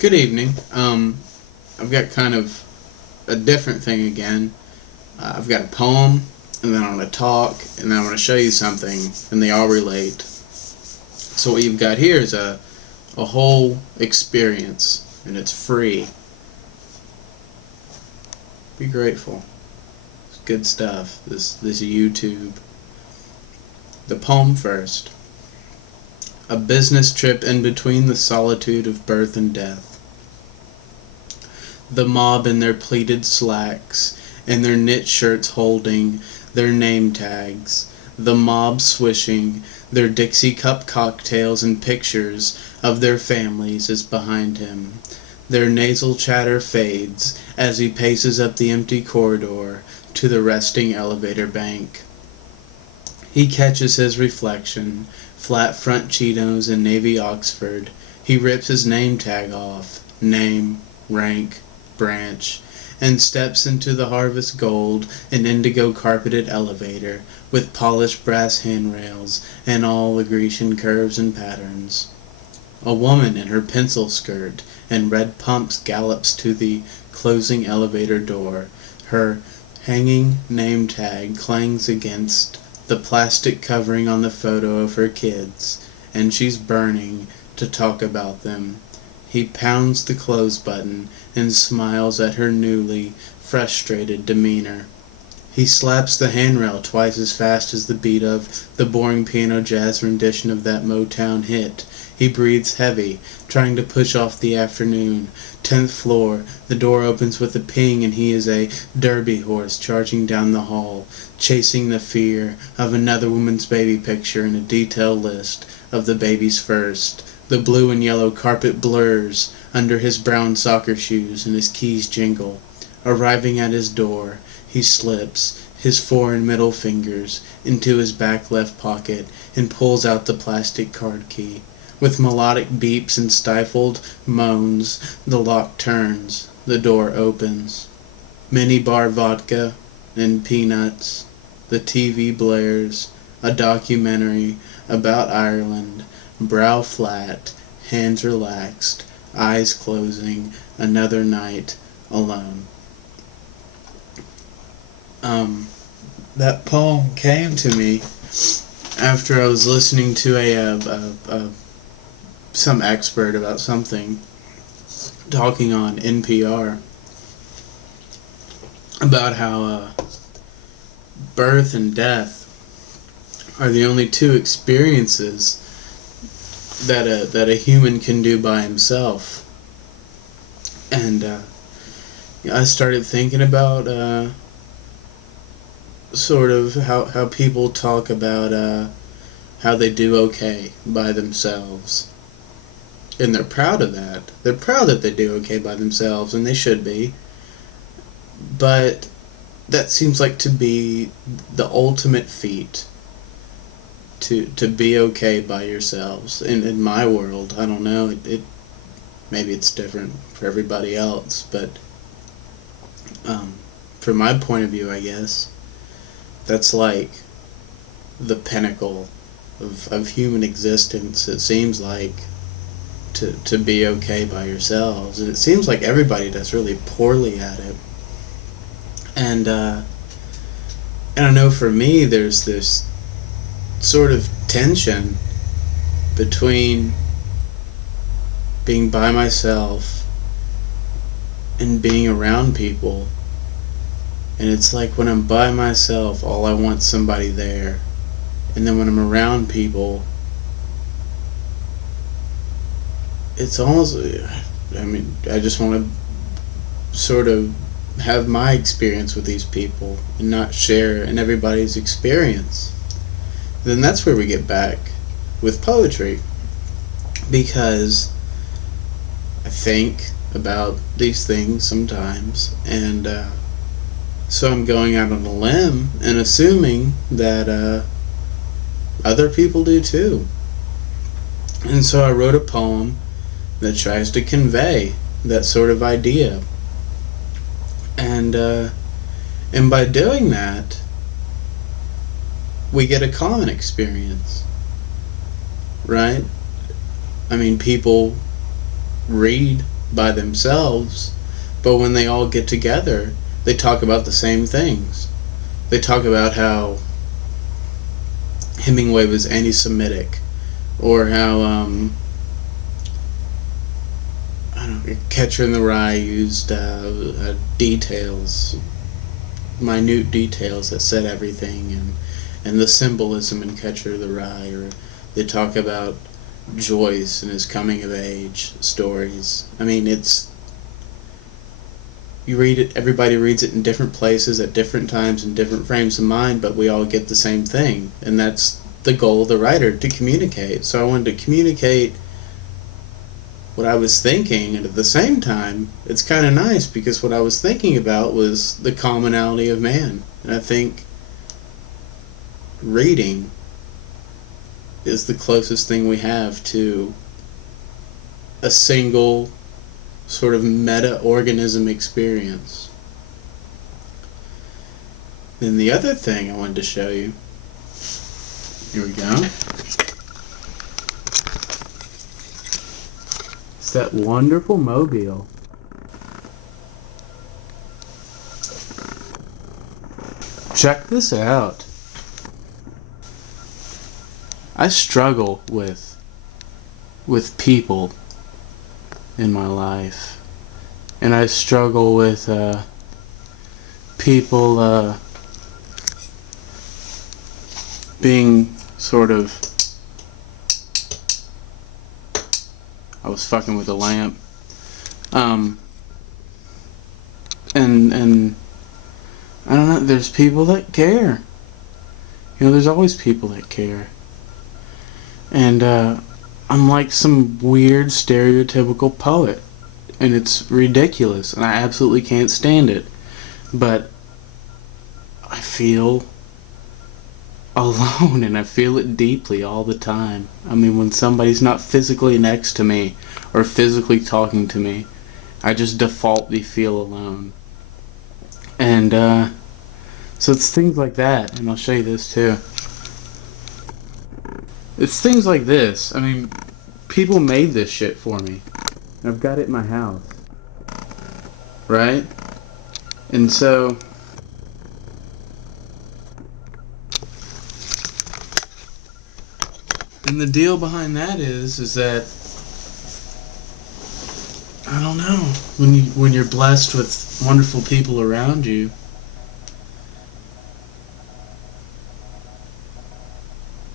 Good evening. I've got kind of a different thing again. I've got a poem, and then I'm going to talk, and then I'm going to show you something, and they all relate. So what you've got here is a whole experience, and it's free. Be grateful. It's good stuff. This YouTube. The poem first. A business trip in between the solitude of birth and death. The mob in their pleated slacks, and their knit shirts holding their name tags, the mob swishing their Dixie cup cocktails and pictures of their families is behind him. Their nasal chatter fades as he paces up the empty corridor to the resting elevator bank. He catches his reflection, flat front Cheetos and navy Oxford. He rips his name tag off, name, rank, branch, and steps into the harvest gold and indigo carpeted elevator with polished brass handrails and all the Grecian curves and patterns. A woman in her pencil skirt and red pumps gallops to the closing elevator door. Her hanging name tag clangs against the plastic covering on the photo of her kids, and she's burning to talk about them. He pounds the close button and smiles at her newly frustrated demeanor. He slaps the handrail twice as fast as the beat of the boring piano jazz rendition of that Motown hit. He breathes heavy, trying to push off the afternoon. 10th floor, the door opens with a ping and he is a derby horse charging down the hall, chasing the fear of another woman's baby picture and a detailed list of the baby's first. The blue and yellow carpet blurs under his brown soccer shoes and his keys jingle. Arriving at his door, he slips his foreign middle fingers into his back left pocket and pulls out the plastic card key. With melodic beeps and stifled moans, the lock turns, the door opens. Minibar vodka and peanuts. The TV blares, a documentary about Ireland, brow flat, hands relaxed, eyes closing, another night alone. That poem came to me after I was listening to some expert about something talking on NPR about how birth and death are the only two experiences that a human can do by himself. And I started thinking about sort of how people talk about how they do okay by themselves. And they're proud of that. They're proud that they do okay by themselves, and they should be. But that seems like to be the ultimate feat, to be okay by yourselves. In my world, I don't know, it maybe it's different for everybody else, but from my point of view, I guess, that's like the pinnacle of human existence, it seems like, to be okay by yourselves. And it seems like everybody does really poorly at it. And I know for me, there's this sort of tension between being by myself and being around people. And it's like when I'm by myself, all I want somebody there. And then when I'm around people, it's almost, I just want to sort of have my experience with these people and not share in everybody's experience. Then that's where we get back with poetry, because I think about these things sometimes, and so I'm going out on a limb and assuming that other people do too. And so I wrote a poem that tries to convey that sort of idea. And by doing that, we get a common experience, right? I mean, people read by themselves, but when they all get together, they talk about the same things. They talk about how Hemingway was anti-Semitic, or how I don't know, Catcher in the Rye used details, minute details that said everything, and the symbolism in Catcher in the Rye, or they talk about Joyce and his coming of age stories. I mean, it's, you read it, everybody reads it in different places at different times in different frames of mind, but we all get the same thing, and that's the goal of the writer, to communicate. So I wanted to communicate what I was thinking, and at the same time, it's kind of nice because what I was thinking about was the commonality of man. And I think reading is the closest thing we have to a single sort of meta-organism experience. Then the other thing I wanted to show you, here we go, it's that wonderful mobile. Check this out. I struggle with people in my life, and I struggle with people being sort of, I was fucking with a lamp, and I don't know, there's people that care, you know, there's always people that care, and I'm like some weird stereotypical poet, and it's ridiculous, and I absolutely can't stand it, but I feel alone, and I feel it deeply all the time. I mean, when somebody's not physically next to me or physically talking to me, I just defaultly feel alone. And so it's things like that, and I'll show you this too. It's things like this. I mean, people made this shit for me. I've got it in my house, right? And so and the deal behind that is that, I don't know, when you're blessed with wonderful people around you,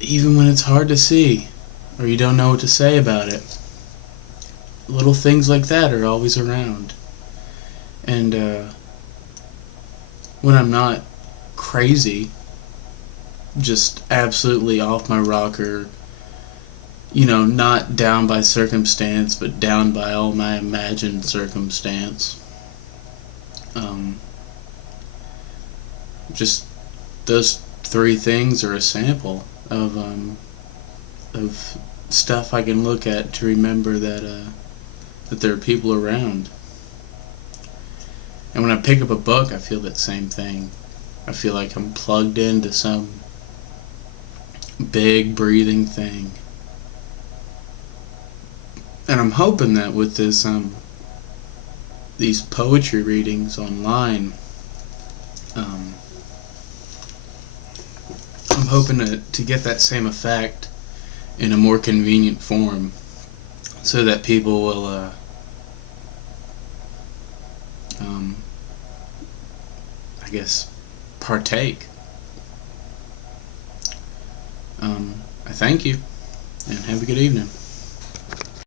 even when it's hard to see or you don't know what to say about it, little things like that are always around. And when I'm not crazy, just absolutely off my rocker, you know, not down by circumstance, but down by all my imagined circumstance. Just those three things are a sample of stuff I can look at to remember that that there are people around. And when I pick up a book, I feel that same thing. I feel like I'm plugged into some big breathing thing. And I'm hoping that with this these poetry readings online, I'm hoping to get that same effect in a more convenient form, so that people will I guess partake. I thank you, and have a good evening.